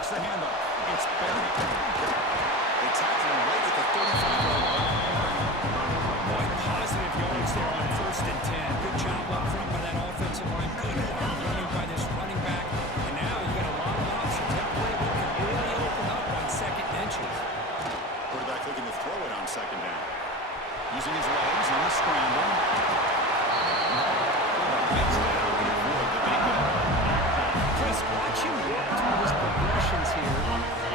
Fakes the handoff. It's buried. They tackle him right at the 35-yard line. Boy, positive yards there on 1st and 10. Good job up front by that offensive line. Good hard running by this running back. And now you got a lot of options. That playbook can really open up on 2nd and inches. Quarterback looking to throw it on 2nd down. Using his legs on the scramble. Makes it out to avoid the big hit. Chris, watch him work through his progressions here.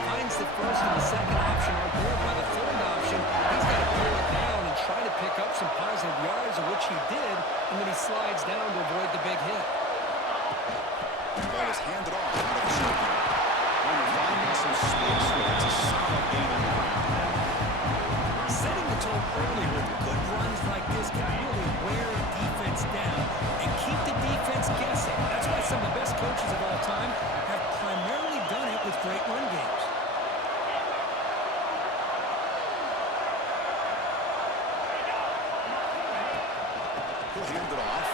Finds the 1st and the 2nd option are there. By the 3rd option, he's got to pull it down and try to pick up some positive yards, of which he did, and then he slides down to avoid the big hit. The ball is handed off out of the shotgun. Runner finding some space here. It's a solid game on the ground. Setting the tone early with good runs like this can really wear a defense down and keep the defense guessing. That's why some of the best coaches of all time have primarily done it with great run games. He'll hand it off.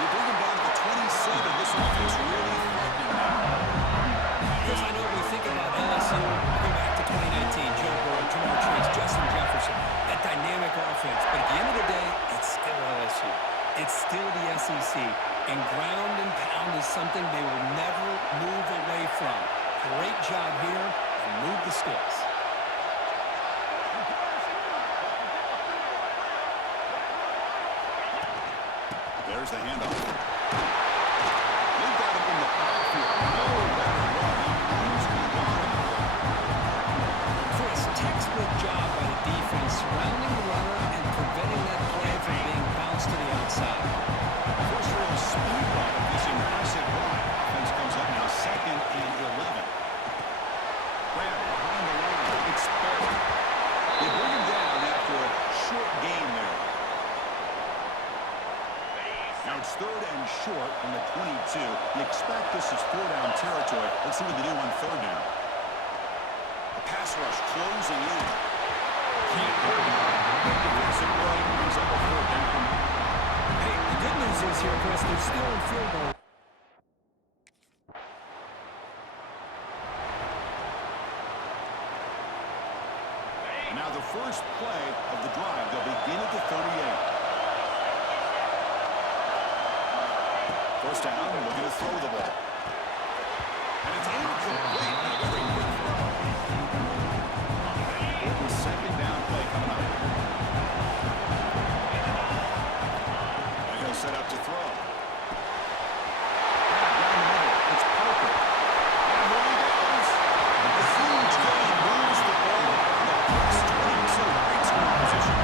You bring him down to 27. This offense really threatening now. Chris, I know when we think about LSU, we go back to 2019, Joe Burrow, Jamar Chase, Justin Jefferson, that dynamic offense. But at the end of the day, it's still LSU. It's still the SEC. And ground and pound is something they will never move away from. Great job here, and move the sticks. There's the handoff. They've got him in the backfield. No better run. He's gone. Chris, textbook job by the defense surrounding the runner and preventing that play from being bounced to the outside. First real speed run of this impressive run. Offense comes up now 2nd and 11. Grant behind the line. It's buried. They bring him down after a short gain there. Now it's 3rd and short from the 22. You expect this is 4-down territory. Let's see what they do on 3rd down. The pass rush closing in. Can't hurt him. Defensive play brings up a 4th down. Hey, the good news is here, Chris, they're still in field goal. Now the first play of the drive. They'll begin at the 38. 1st down, looking to throw the ball. And it's incomplete. A very quick throw. 2nd down play coming up. And he'll set up to throw. Down the middle. It's Parker. And here he goes. A huge gain moves the ball. And the plus 22. Great scoring position.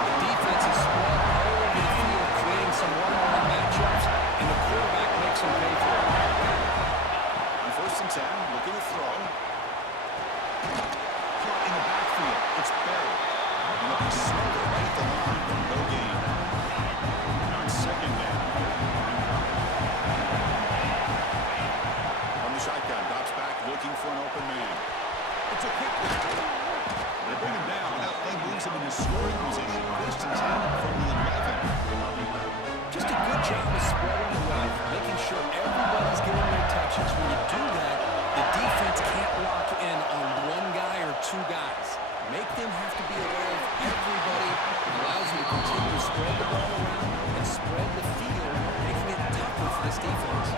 The defense is spread all over the field, creating some one-on-one matchups, and the quarterback makes them pay for it. On 1st and 10, looking to throw. Caught in the backfield. It's buried. And they'll be smothered right at the line for no gain. Now it's 2nd down. From the shotgun, drops back, looking for an open man. It's a quick one. They bring him down. Now they moves him into scoring position. 1st and 10 from the 11. Just a good job of spreading the wealth, making sure everybody's getting their touches. When you do that, the defense can't lock in on one guy or 2 guys. Make them have to be aware of everybody. It allows you to continue to spread the ball around and spread the field, making it tougher for this defense.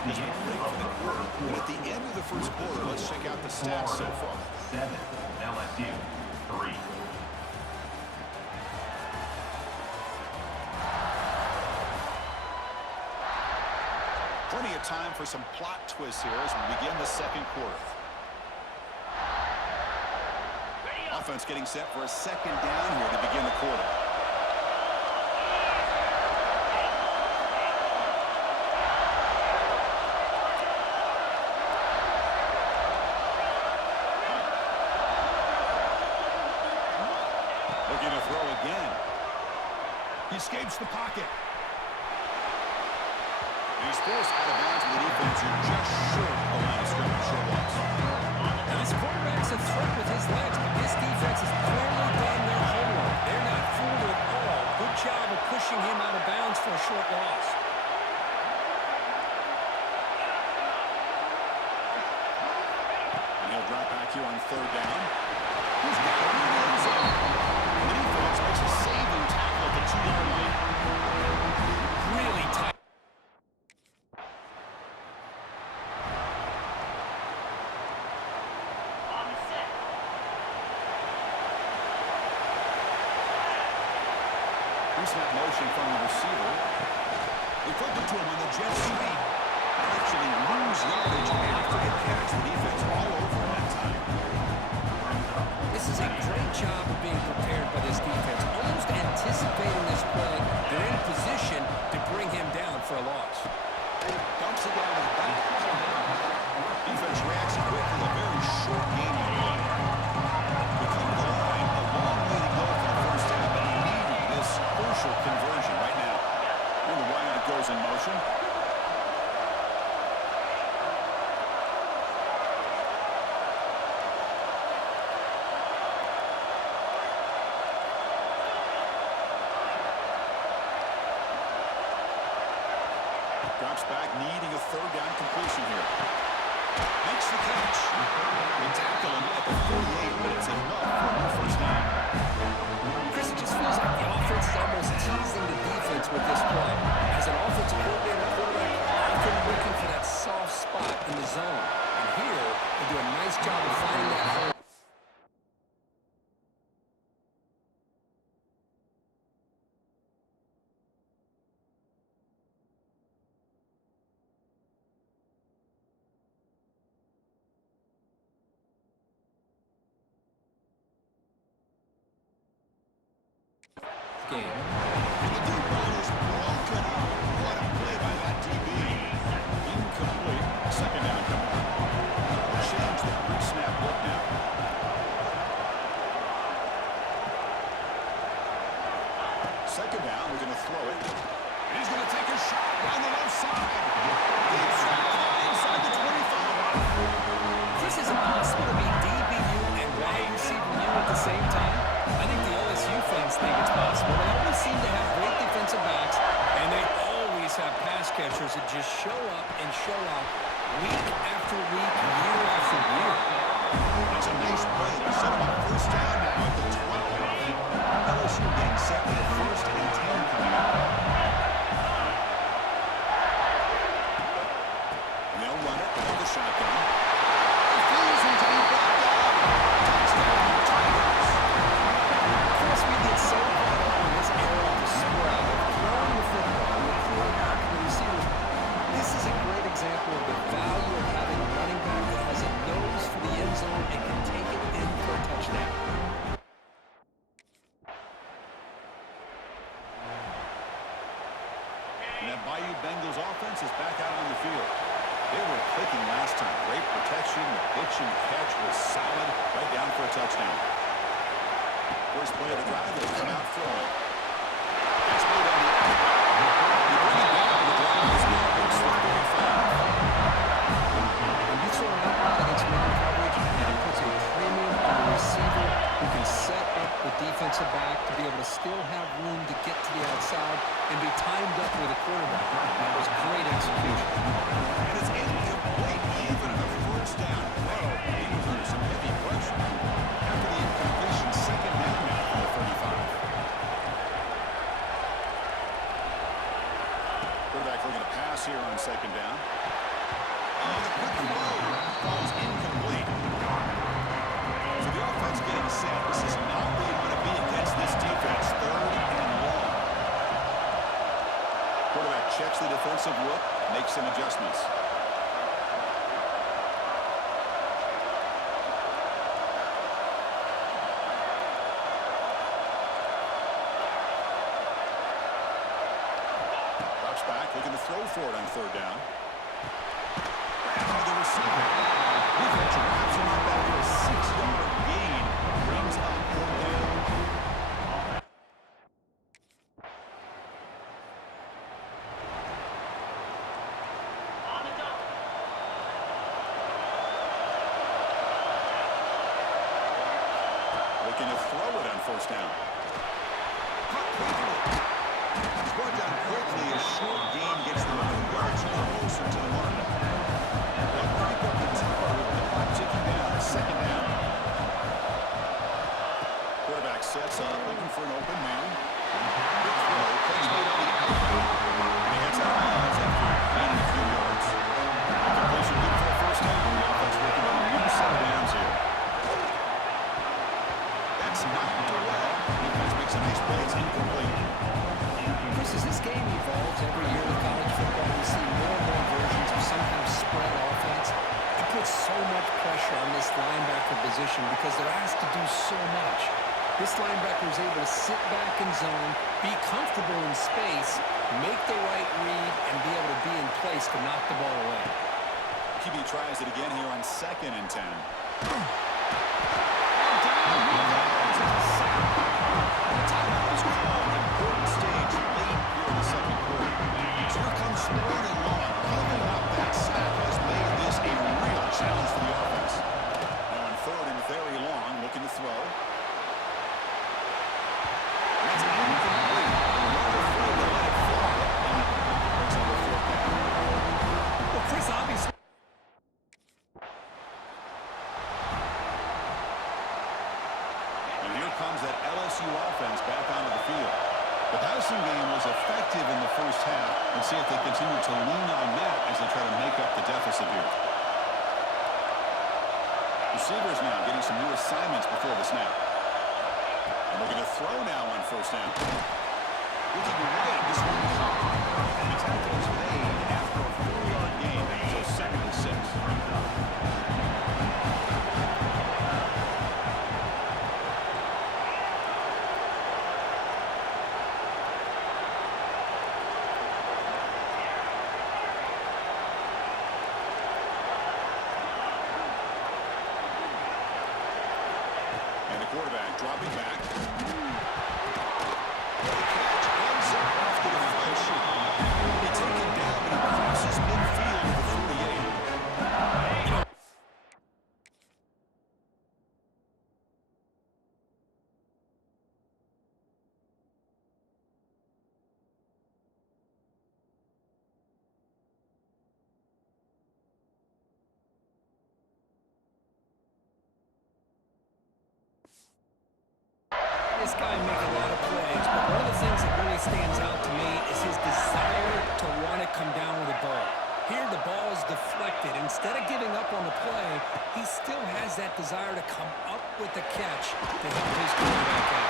As we break for the quarter. But at the end of the first quarter, let's check out the stats so far. 7, LSU, 3. Plenty of time for some plot twists here as we begin the 2nd quarter. Offense getting set for a 2nd down here to begin the quarter. escapes the pocket. He's forced out of bounds with the defense who just short of the line of scrimmage. Short loss. Now, this quarterback's a threat with his legs, but this defense has clearly done their homework. They're not fooled at all. Good job of pushing him out of bounds for a short loss. And he'll drop back here on third down. He's got it in the end zone. The defense makes a saving tackle at the 2-yard line. Really tight. Pre-snap motion from the receiver. They flipped it to him on the jet sweep. Actually lose yardage after the catch. The defense all over him that time. This is a great job of being prepared by this defense. Almost anticipating this play. They're in position to bring him down for a loss. Dumps it down to the back. Defense reacts quickly. A very short game on the line. We come to the line. A long way to go for the first half, but needing this crucial conversion right now. And the wideout goes in motion. Drops back, needing a third down completion here. Makes the catch. They tackle him at the 48, but it's enough for the first down. Chris, it just feels like the offense is almost teasing the defense with this play. As an offensive coordinator, quarterback often looking for that soft spot in the zone. And here, they do a nice job of finding that hole. Game. And the deep ball is broken up. What a play by that DB. Incomplete. Second down coming up. We'll change the pre-snap look now. Second down, we're going to throw it. And he's going to take a shot down the left side. Deep shot inside the 25. Chris, is it possible to be DBU and wide receiver U at the same time? I think the LSU fans think it's possible. They always seem to have great defensive backs, and they always have pass catchers that just show up and show out week after week, year after year. That's a nice play to set him up first down now at the 12. LSU getting set with a first and 10 coming up. And they'll run it with the shotgun. He throws into the back down. Touchdown, Tigers. Chris, we get so caught up in this era of the spread, of throwing the football, the quarterback, and the receivers. This is a great example of the value of having a running back that has a nose for the end zone and can take it in for a touchdown. And that Bayou Bengals offense is back out on the field. They were clicking last time. Great protection. The pitch and catch was solid. Right down for a touchdown. First play of the drive, they'll come out throwing. Next play down the outside. They bring it down. The drive is now reached the 35. When you throw an out against man coverage, it puts a premium on the receiver who can set up the defensive back to be able to still have room to get to the outside and be timed up with a quarterback. That was great execution. And it's incomplete even on the first down. Well, he was under some heavy pressure. After the incompletion, second down now from the 35. Quarterback looking to pass here on second down. Oh, the quick throw falls incomplete. So the offense getting set. This is not where you want to be against this defense. Third and long. Quarterback checks the defensive look, makes some adjustments. Drops back, looking to throw for it on third down. Grab the receiver. Defense wraps him up after a 6-yard gain. Brings up third down. evolves every year with college football. We see more and more versions of some kind of spread offense. It puts so much pressure on this linebacker position because they're asked to do so much. This linebacker is able to sit back in zone, be comfortable in space, make the right read, and be able to be in place to knock the ball away. QB tries it again here on 2nd and 10. Timeout is called. Important stage late here in the 2nd quarter. So here comes 3rd and long. Giving up that sack has made this a real challenge for the offense. Now on 3rd and very long, looking to throw. That's incomplete. Another throw to let it fly. Brings up a 4th down. Well, Chris, obviously. And here comes that LSU offense back onto the field. The passing game was effective in the first half. Let's see if they continue to lean on that as they try to make up the deficit here. Receivers now getting some new assignments before the snap. And looking to throw now on 1st down. Looking right, this one caught. And the tackle is made after a 4-yard gain. So 2nd and 6. Quarterback dropping back. Great catch. Ends up off to the fly sheet. He'll be taken down, but he crosses midfield at the 48. This guy makes a lot of plays, but one of the things that really stands out to me is his desire to want to come down with the ball. Here, the ball is deflected. Instead of giving up on the play, he still has that desire to come up with the catch to help his quarterback out.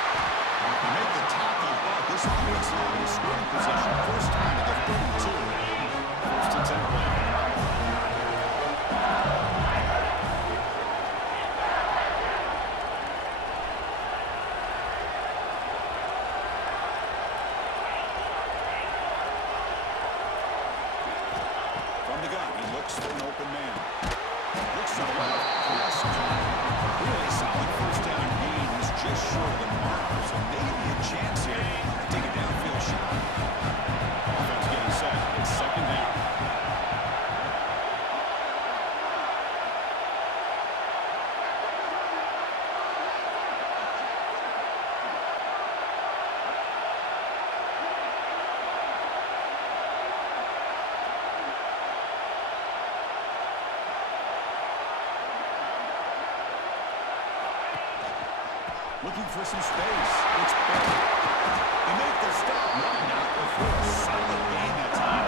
To make the tackle, but this offense now in scoring position. First time to get 32. 1st and 10 play. From the gun, he looks for an open man. Looks to the left. Pass caught. Really solid 1st down gain. He's just short of the marker, so maybe a chance here to take a downfield shot. Offense getting set. It's 2nd down. Looking for some space. It's better. They make the stop. Not before a solid gain that time.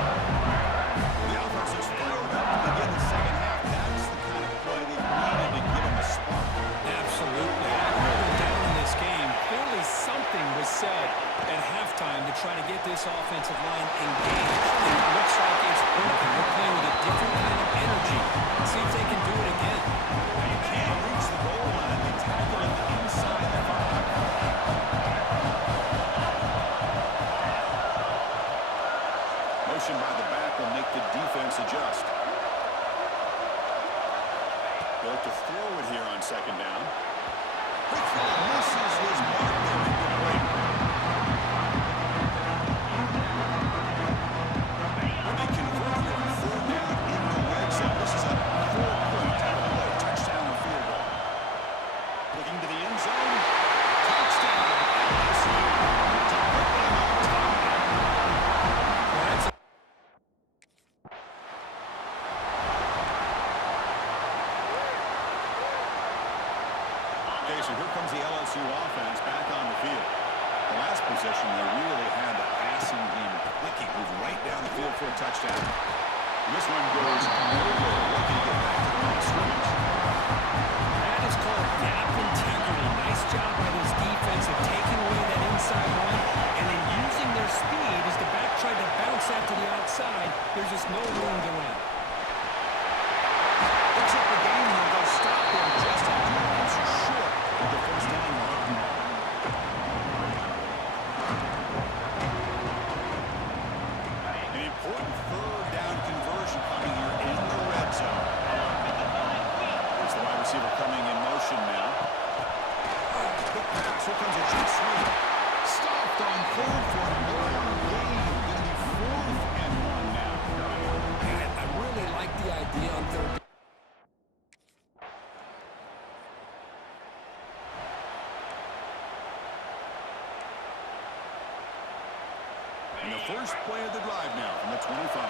The offense is fired up to begin the 2nd half. That's the kind of play they needed to give them a spark. Absolutely. Early down in this game, clearly something was said at halftime to try to get this offensive line engaged. And it looks like it's working. They're playing with a different kind of energy. Let's see if they can do it again. You can't reach the goal line. They tackle it inside the 5. Motion by the back will make the defense adjust. They'll look to throw it here on 2nd down. Quick throw misses his mark there incomplete. When they convert here on 4th down in the red zone, this is a 4-point type of play. Touchdown or field goal. Looking to the end zone. Touchdown. LSU. To put them on top. Okay, so here comes the LSU offense back on the field. The last possession, they really had the passing game clicking, moved right down the field for a touchdown. And this one goes nowhere, looking to get back to the line of scrimmage. That is called gap integrity. Nice job by this defense of taking away that inside one and then using their speed as the back tried to bounce There's just no room to run. Picks up the game, and they'll stop him just a few inches short of the first down line. An important third down conversion coming here in the red zone. There's the wide receiver coming in motion now. Quick pass. Here comes a jet sweep. Stopped on third for no gain. Going to be 4th and 1 now. I really like the idea on third. And the first play of the drive now from the 25.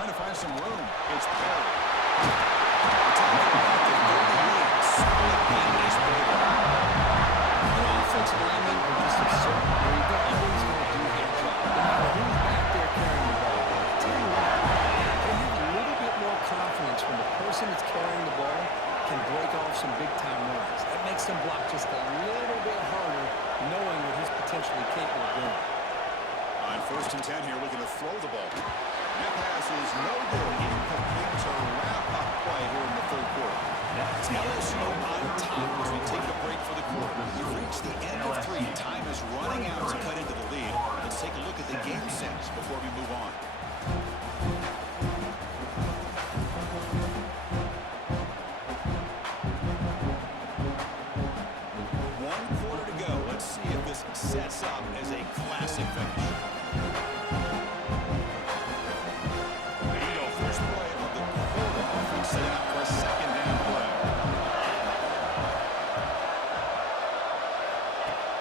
Trying to find some room. It's Perry. Attacking back to 38. Solid game. Nice play there. Offensive linemen are just absurd. They're always going to do their job. No matter who's back there carrying the ball. I tell you what, they have a little bit more confidence when the person that's carrying the ball can break off some big-time runs. That makes them block just a little bit harder, knowing what he's potentially capable of doing. On 1st and 10 here, looking to throw the ball. That pass is no good. Incomplete to wrap up play here in the third quarter. It's LSU on top as we take a break for the quarter. We've reached the end of 3. Time is running out to cut into the lead. Let's take a look at the game sense before we move on. One quarter to go. Let's see if this sets up as a classic finish. Set up for a second down play.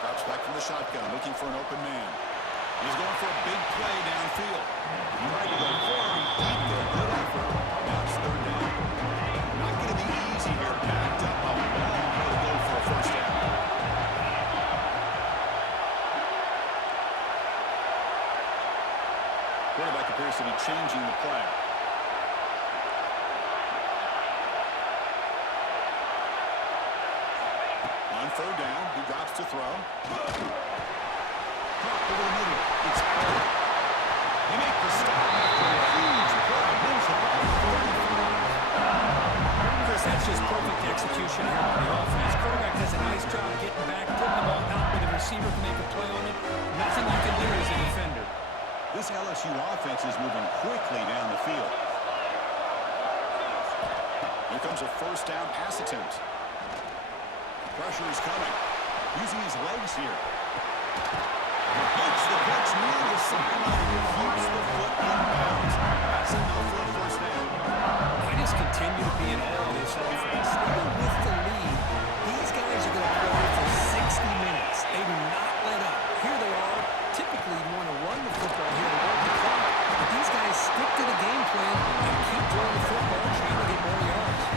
Drops back from the shotgun, looking for an open man. He's going for a big play downfield. He tried to go very deep there. Good effort. Now it's 3rd down. Not going to be easy here. Backed up a long way to go for a first down. Quarterback appears to be changing the play. On 3rd down, he drops to throw. Caught over the middle. It's Perry. They make the stop after a huge play. Moves the ball 35. Chris, that's just perfect execution here on the offense. Quarterback does a nice job getting back, putting the ball out where the receiver can make a play on it. Nothing you can do as a defender. This LSU offense is moving quickly down the field. Here comes a first down pass attempt. Pressure is coming. Using his legs here. Makes the catch near the sideline and keeps the foot in bounds. That's enough for a first down. I just continue to be in awe of this offense. Even with the lead, these guys are going to play for 60 minutes. They do not let up. Here they are. Typically, you want to run the football here to work the clock. But these guys stick to the game plan and keep throwing the football, trying to get more yards.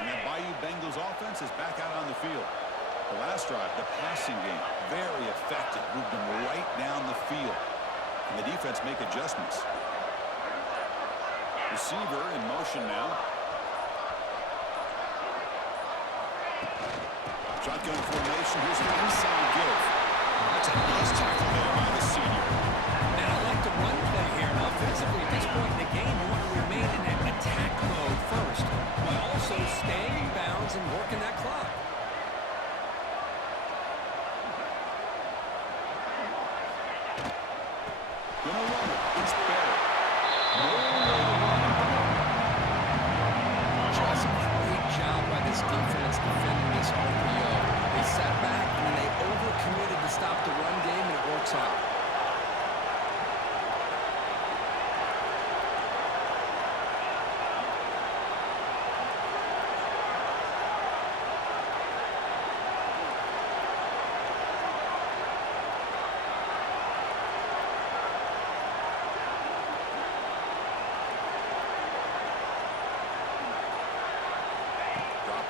And that Bayou Bengals offense is back out on the field. The last drive, the passing game, very effective. Moved them right down the field. And the defense make adjustments. Receiver in motion now. Shotgun formation. Here's an inside give. That's a nice tackle there by the senior. And I like the run play here. And offensively, at this point in the game, you want to remain in that attack mode first, while also staying in bounds and working that clock. Gonna run it. It's Barrett. No way to run it.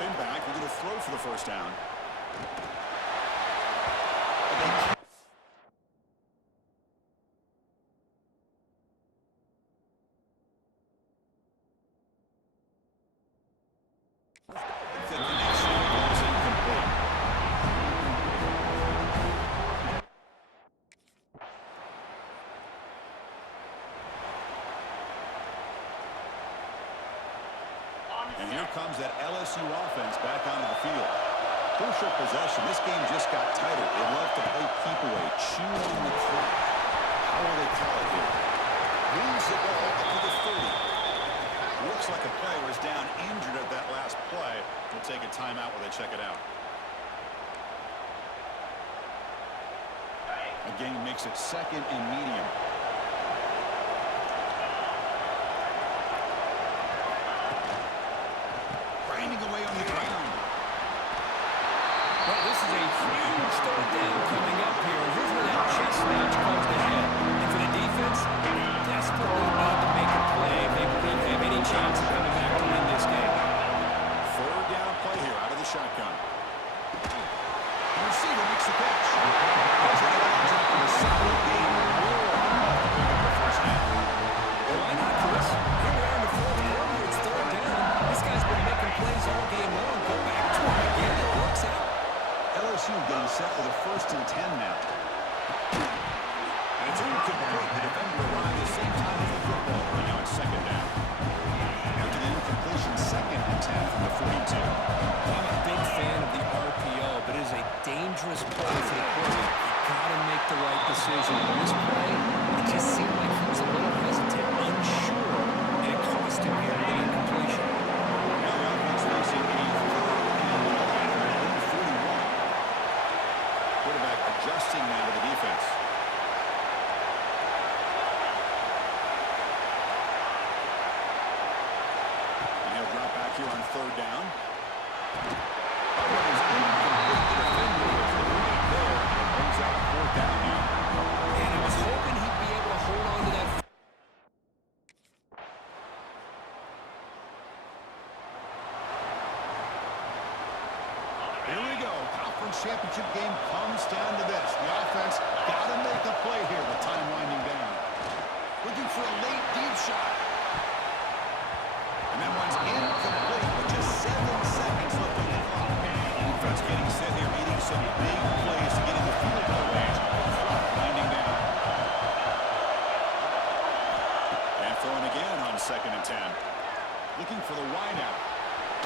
Dropping back, we're going to throw for the first down. The connection goes incomplete. And here comes that LSU offense back onto the field. Crucial possession. This game just got tighter. They love to play keep away, chew on the clock. How will they call it here? Moves the ball up to the 30. Looks like a player is down injured at that last play. We'll take a timeout while they check it out. Again, makes it second and medium. Grinding away on the ground. Well, this is a huge third down coming up here. Here's where that chess match comes to head. And for the defense, they desperately need to make a play if they believe they have any chance of coming back to win this game. Third down play here out of the shotgun. The receiver makes the catch. Solid game. First down. Why not, Chris? Here we are in the fourth quarter. It's third down. This guy's been making plays all game long. Go back to him again. It works out. LSU getting set for the 1st and 10 now. And it's incomplete. The defender arrived at the same time as the football. Right now it's second down. After the incompletion, 2nd and 10 from the 42. I'm a big fan of the RPO, but it is a dangerous play for the quarterback. You got to make the right decision. In this play, it just seemed like he was a little hesitant, unsure, and it cost him here with an incompletion. Now the offense facing a 3rd and 41. Quarterback adjusting now to the defense. And he'll drop back here on 3rd down. That is incomplete. The defender was right there. And brings out 4th down now. And I was hoping he'd be able to hold on to that. Here we go. Conference championship game comes down to this. The offense got to make a play here. The time winding down. Looking for a late deep shot. And that one's incomplete with just 7 seconds left on the clock. Defense getting set here, needing some big plays to get in the field goal range. The clock winding down. And throwing again on 2nd and 10. Looking for the wideout.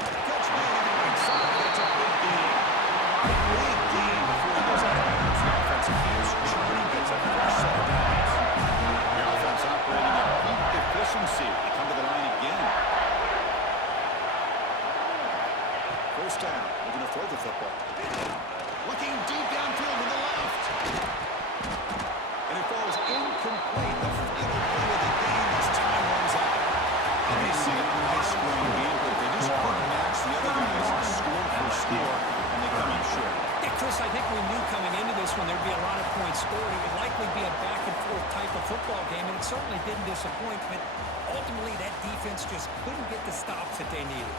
Catch made on the right side. That's a big gain. Big gain before he goes out of bounds. The offense keeps churning, gets a first set of downs. The offense operating at peak efficiency. They come to the line again. First down. We're going to throw the football. Looking deep downfield to the left. And it falls incomplete. The final play of the game as time runs out. Obviously, a high-scoring game, but they just couldn't match the other guys score for score, and they come in short. Yeah, Chris, I think we knew coming into this one there'd be a lot of points scored. It would likely be a back-and-forth type of football game, and it certainly didn't disappoint, but ultimately that defense just couldn't get the stops that they needed.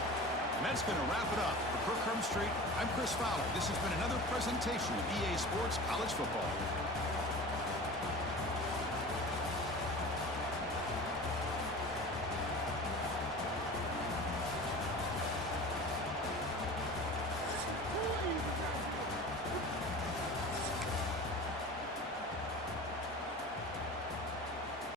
And that's going to wrap it up. For Kirk Street, I'm Chris Fowler. This has been another presentation of EA Sports College Football.